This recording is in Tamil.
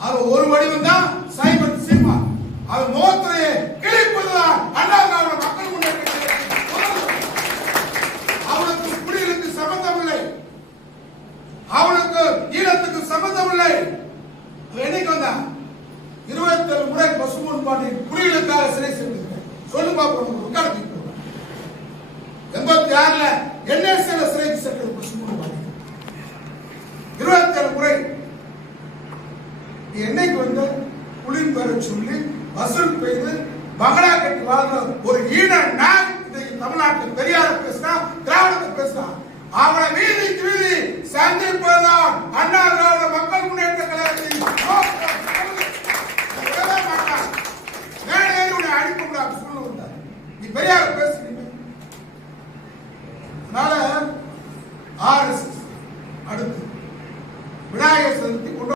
அது ஒரு வடிவம் தான் சைபர் சீமா அது முகத்திலேயே கிழிப்பதுதான் அண்ணா திராவிட மக்கள் முன்னேற்ற அவனுக்கு குடிகளுக்கு சம்பந்தம் இல்லை. அவனுக்கு ஈழத்துக்கு சம்பந்தம் இல்லை. என்னைக்கு வந்தா இருபத்தி ஏழு முறை பசுமன் பாண்டியன் குடிகளுக்காக சிறை என்னைக்கு வந்து குளிர் பெற சொல்லி வசூல் பெய்து பங்களா கட்டி வாழ்ற ஒரு ஈன நாய் இன்றைக்கு தமிழ்நாட்டில் பெரியார பேசினா திராவிடத்தை பேசினா அவனை வீதி வீதி சந்திப்பதுதான் அண்ணா திராவிட மக்கள் முன்னேற்ற கழகத்தின் அழிக்க முடியாத சூழ்நிலை நீ பெரியார பேசுறீங்க அதனால அடுத்து விநாயகர் சதுர்த்தி கொண்டு